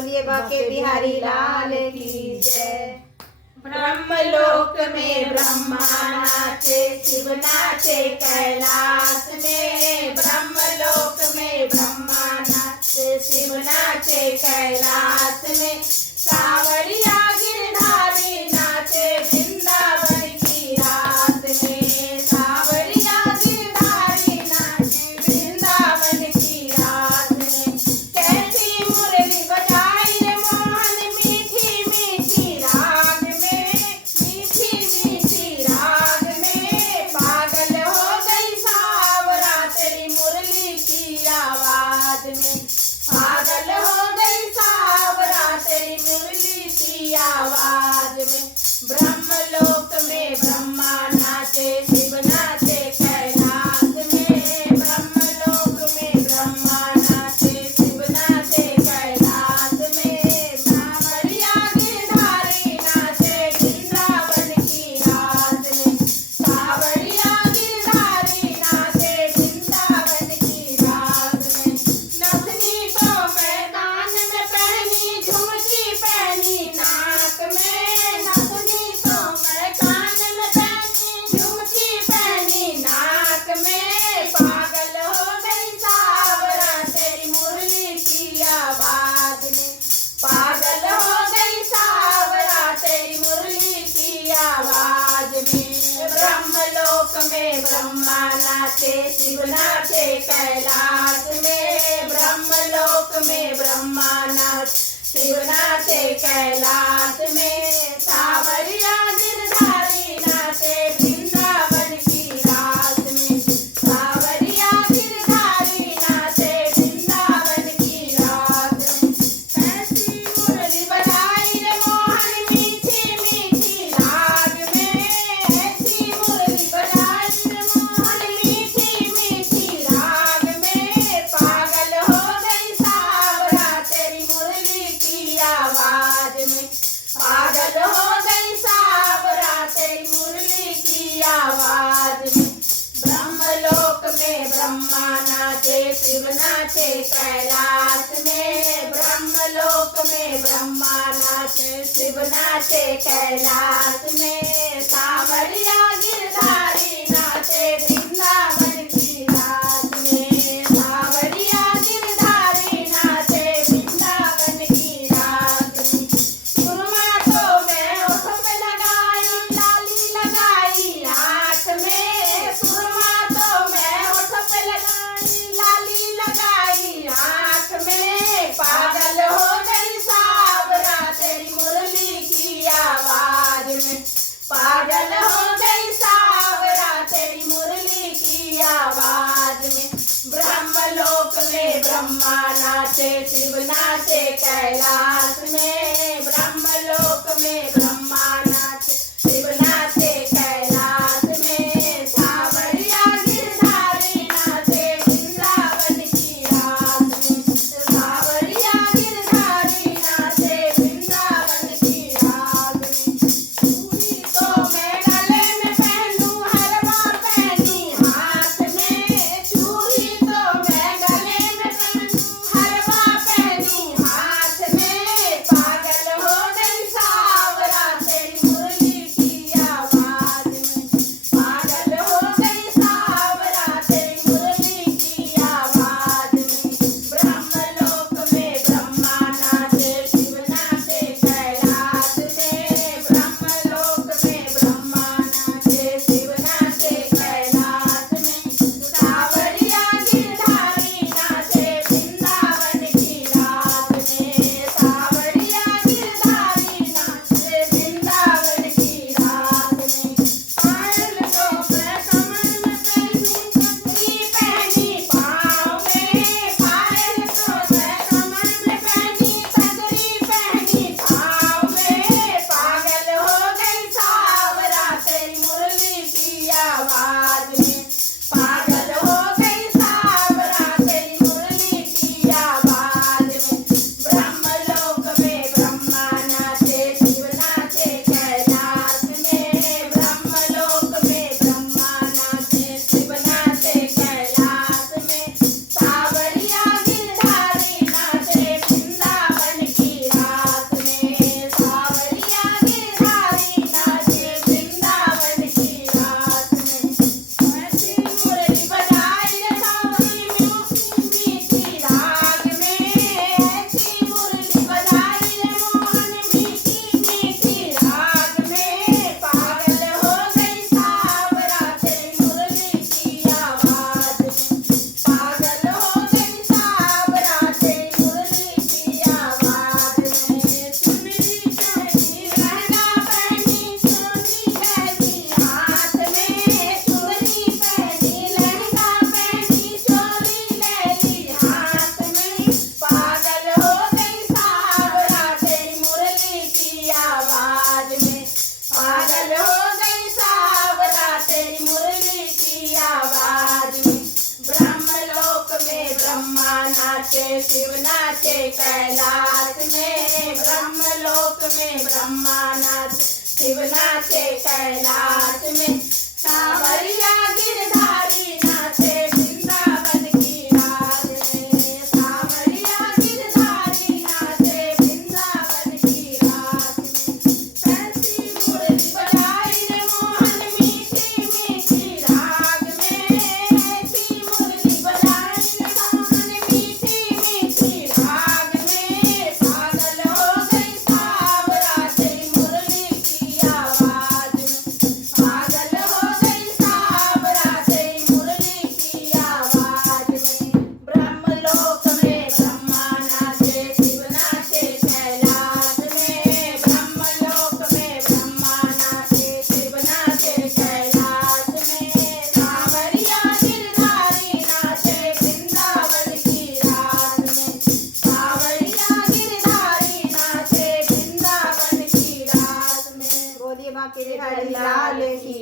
बोलिए बाके बिहारी लाल की जय। ब्रह्मलोक में ब्रह्मा नाचे, शिव नाचे कैलाश में। ब्रह्मलोक में ब्रह्मा नाचे, शिव नाचे कैलाश में। सावरिया गिरधारी नाचे वृंदावन की रात में। सावरिया गिरधारी नाचे वृंदावन की रात में। कैसी मुरली बजाई रे मोहन मीठी मीठी राग में। मीठी मीठी राग में पागल हो गई सावरा तेरी मुरली की आवाज में। पागल हो गई सावरा तेरी मुरली की आवाज में। ब्रह्मलोक में ब्रह्मा नाचे, शिव नाचे कैलाश में। ब्रह्मलोक में ब्रह्मा नाचे, शिव नाचे कैलाश में। सावरिया गिरधारी नाचे वृंदावन की रात में। सावरिया गिरधारी नाचे वृंदावन की रात में। नथनी तो मैं कान में पहनी, झुमकी पहनी नाक में। नथनी तो मैं कान में पहनी, झुमकी पहनी नाक में। पागल हो गई सावरा तेरी मुरली की आवाज में। पागल हो गई सावरा तेरी मुरली की आवाज में। ब्रह्मलोक में ब्रह्मा नाचे, शिव नाचे कैलाश में। ब्रह्मलोक में ब्रह्मा नाचे, शिव नाचे कैलाश में। सावरिया गिरधारी नाचे वृंदावन की रात में। सावरिया गिरधारी नाचे वृंदावन की रात में। कैसी मुरली बजाई रे मोहन मीठी मीठी राग में। ऐसी मुरली बजाई रे मोहन मीठी मीठी राग में। पागल हो गई सावरा तेरी मुरली की आवाज में। पागल हो गई सावरा तेरी मुरली की आवाज में। ब्रह्मलोक में ब्रह्मा नाचे, शिव नाचे कैलाश में। ब्रह्मलोक में ब्रह्मा नाचे, शिव नाचे कैलाश में। सावरिया गिरधारी नाचे वृंदावन की रात में। सावरिया गिरधारी नाचे वृंदावन की रात में। सुरमा तो मैं ओठ पे लगाई, लाली लगाई आँख में। सुरमा तो मैं ओठ पे लगाई, लाली लगाई आँख में। पागल हो गई सावरा तेरी मुरली की आवाज में। पागल हो गई सावरा तेरी मुरली की आवाज में। ब्रह्मलोक में ब्रह्मा नाचे, शिव नाचे कैलाश में। ब्रह्मलोक में ब्रह्मा नाचे, शिव नाचे कैलाश में। सावरिया गिरधारी नाचे वृंदावन की रात में। सावरिया गिरधारी नाचे वृंदावन की रात में। चूड़ी तो मैं गले में पहनूं, हरवा पहनी हाथ में। चूड़ी तो मैं गले में पहनूं, हरवा पहनी हाथ में। पागल नाचे शिव नाचे कैलाश में, ब्रह्मलोक में ब्रह्मा नाचे शिव नाचे कैलाश में। सांवरिया गिरधारी नाचे वृंदावन की रात में, सांवरिया गिरधारी नाचे वृंदावन की रात में। ऐसी मुरली बजाई रे मोहन मीठी मीठी राग में, ऐसी मुरली बजाई रे मोहन मीठी मीठी राग में। पागल हो गई सांवरा तेरी मुरली की आवाज में, पागल हो गई सांवरा तेरी मुरली की आवाज में। ब्रह्मलोक में ब्रह्मा नाचे शिव नाचे कैलाश में, ब्रह्मलोक में ब्रह्मा नाचे शिव नाचे कैलाश में। सांवरिया गिरधारी नाचे वृंदावन की रात में, सांवरिया गिरधारी नाचे वृंदावन की रात में। बोलिए बांके बिहारी लाल की